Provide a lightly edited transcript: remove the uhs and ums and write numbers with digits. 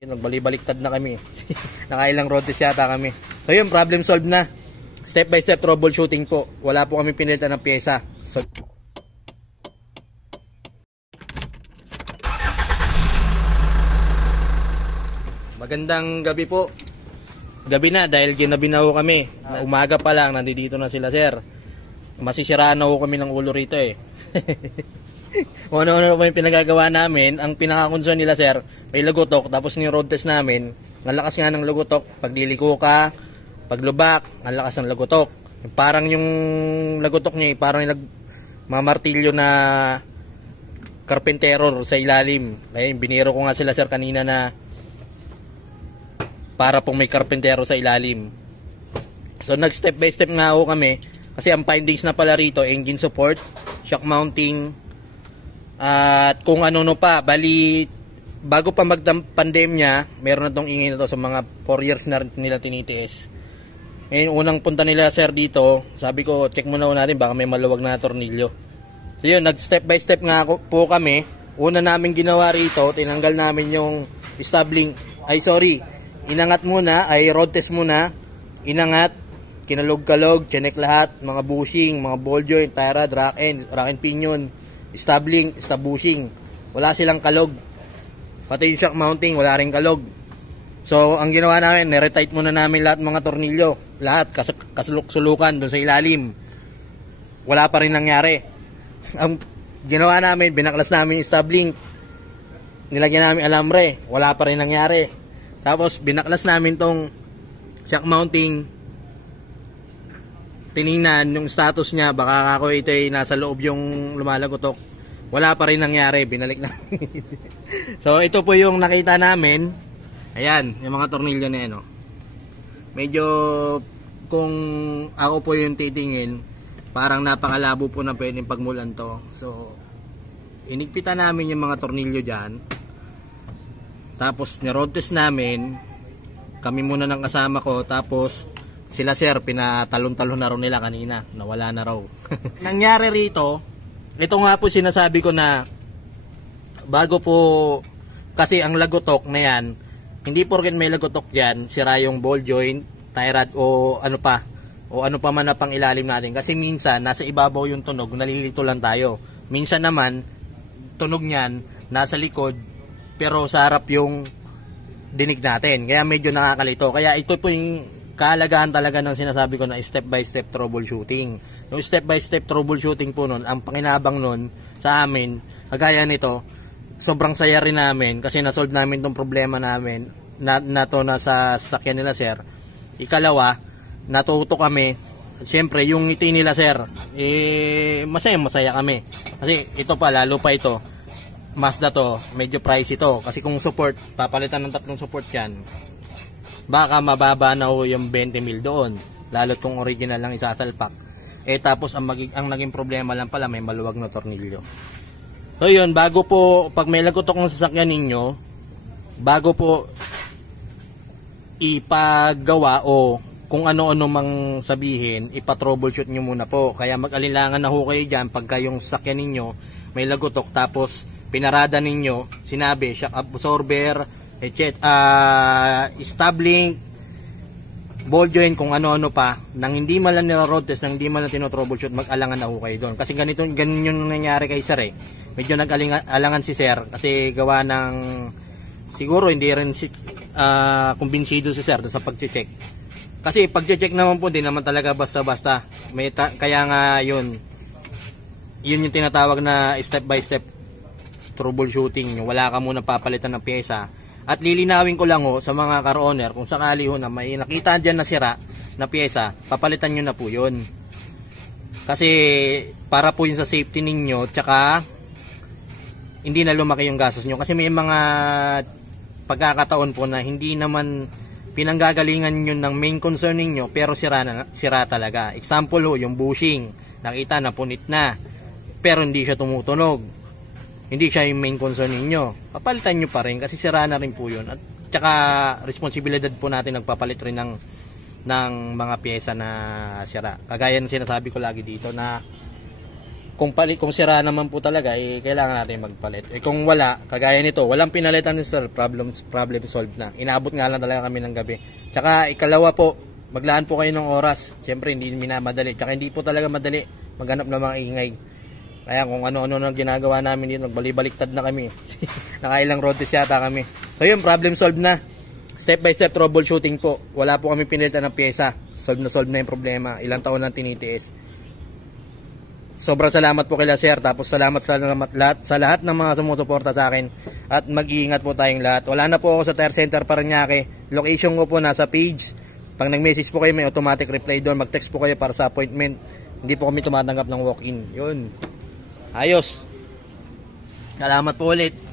Nagbali-baliktad na kami. Nakailang road test yata kami. So yun, problem solved na. Step by step troubleshooting po. Wala po kami pinilitan ng pyesa. So, magandang gabi po. Gabi na dahil ginabi na ho kami. Umaga pa lang, nandito na sila sir. Masisiraan na ho kami ng ulo rito eh. Ano-ano pa yung pinagagawa namin. Ang pinaka-concern nila sir, may lagotok. Tapos yung road test namin, ang lakas nga ng lagotok. Pag liliko ka, pag lubak, ang lakas ng lagotok. Parang yung lagotok niya, parang yung mga martilyo na karpentero sa ilalim. Kaya biniro ko nga sila sir kanina na para pong may karpentero sa ilalim. So nag step by step nga ako kami. Kasi ang findings na pala rito, engine support, shock mounting, at kung ano pa, bali bago pa magpandemya, meron na tong ingay na to sa mga 4 years na nila tinitiis. Ngayon, unang punta nila sir dito, sabi ko, check muna natin, baka may maluwag na tornilyo. So yun, nag step by step nga po kami. Una namin ginawa rito, tinanggal namin yung stabling, inangat muna, road test muna, inangat, kinalog-kalog, chinek lahat, mga bushing, mga ball joint, tie rod, rack and pinion, stabling, bushing. Wala silang kalog. Pati yung shock mounting, wala ring kalog. So, ang ginawa namin, niretight muna namin lahat mga tornilyo. Lahat, kasuluk-sulukan doon sa ilalim. Wala pa rin nangyari. Ang ginawa namin, binaklas namin yung stabling. Nilagyan namin alambre. Wala pa rin nangyari. Tapos, binaklas namin tong shock mounting. Tiningnan yung status niya, baka ako ito ay nasa loob yung lumalagotok. Wala pa rin nangyari, binalik namin. So ito po yung nakita namin. Ayan, yung mga tornilyo na yan. Medyo kung ako po yung titingin, parang napakalabo po na pwedeng pagmulan to. So inigpitan namin yung mga tornilyo dyan. Tapos ni-road test namin. Kami muna ng kasama ko. Tapos sila sir, pinatalon-talon na raw nila kanina. Nawala na raw. Nangyari rito, ito nga po sinasabi ko na bago po, kasi ang lagotok na yan, hindi porket may lagotok dyan, sira yung ball joint, tie rod o ano pa man na pang ilalim natin. Kasi minsan, nasa ibabaw yung tunog, nalilito lang tayo. Minsan naman, tunog niyan, nasa likod, pero sa harap yung dinig natin. Kaya medyo nakakalito. Kaya ito po yung kahalagahan talaga ng sinasabi ko na step by step troubleshooting. Yung step by step troubleshooting po nun, ang panginabang nun sa amin, kagaya nito, sobrang saya rin namin kasi nasolve namin tong problema namin na to na sa sasakyan nila sir. Ikalawa, natuto kami. Siyempre, yung ngiti nila sir, masaya kami. Kasi ito pa, lalo pa ito, Mazda to, medyo pricey ito. Kasi kung support, papalitan ng 3 support yan, baka mababa na ho yung 20 mil doon, lalo kung original lang isasalpak. Tapos ang naging problema lang pala, may maluwag na tornilyo. So yun, bago po, pag may lagotok ng sasakyan ninyo, bago po ipagawa o kung ano-ano mang sabihin, ipa-troubleshoot nyo muna po. Kaya mag-alinlangan na ho kayo dyan pagka yung sasakyan ninyo may lagotok, tapos pinarada ninyo, sinabi, shock absorber, stabling, ball joint, kung ano-ano pa, nang hindi man lang nila-road test, nang hindi man lang tinotroubleshoot, mag-alangan na ho kayo doon. Kasi ganun yung nangyari kay sir eh. Medyo nag-alangan si sir kasi gawa ng, siguro hindi rin kumbinsido si sir sa pag-check. Kasi pag-check naman po, di naman talaga basta-basta. Kaya nga yun yung tinatawag na step by step troubleshooting. Wala ka muna papalitan ng pyesa. At lilinawin ko lang sa mga car owner, kung sakali na may nakita dyan na sira na pyesa, papalitan nyo na po yun. Kasi para po yun sa safety ninyo, tsaka hindi na lumaki yung gastos nyo. Kasi may mga pagkakataon po na hindi naman pinanggagalingan nyo ng main concern ninyo, pero sira talaga. Example yung bushing, nakita na punit na, pero hindi siya tumutunog. Hindi siya yung main concern ninyo. Papalitan nyo pa rin kasi sira na rin po yun. At tsaka responsibilidad po natin nagpapalit rin ng mga pyesa na sira. Kagaya ng sinasabi ko lagi dito na kung sira naman po talaga, kailangan natin magpalit. Kung wala, kagaya nito, walang pinalitan ni sir, problem solved na. Inaabot nga lang talaga kami ng gabi. Tsaka ikalawa po, maglaan po kayo ng oras. Siyempre hindi minamadali. Tsaka hindi po talaga madali maghanap ng mga ingay. Kaya kung ano-ano nang ginagawa namin dito, nagbali-baliktad na kami. Nakailang road test yata kami. So yun, problem solved na. Step by step troubleshooting po. Wala po kami pinilitan ng pyesa. Solve na yung problema. Ilang taon nang tinitiis. Sobrang salamat po kila sir. Tapos salamat sa lahat ng mga sumusuporta sa akin. At mag-iingat po tayong lahat. Wala na po ako sa Tire Center Parañaque. Location ko po nasa page. Pag nag-message po kayo, may automatic reply doon. Mag-text po kayo para sa appointment. Hindi po kami tumatanggap ng walk-in. Yun. Ayos. Salamat po ulit.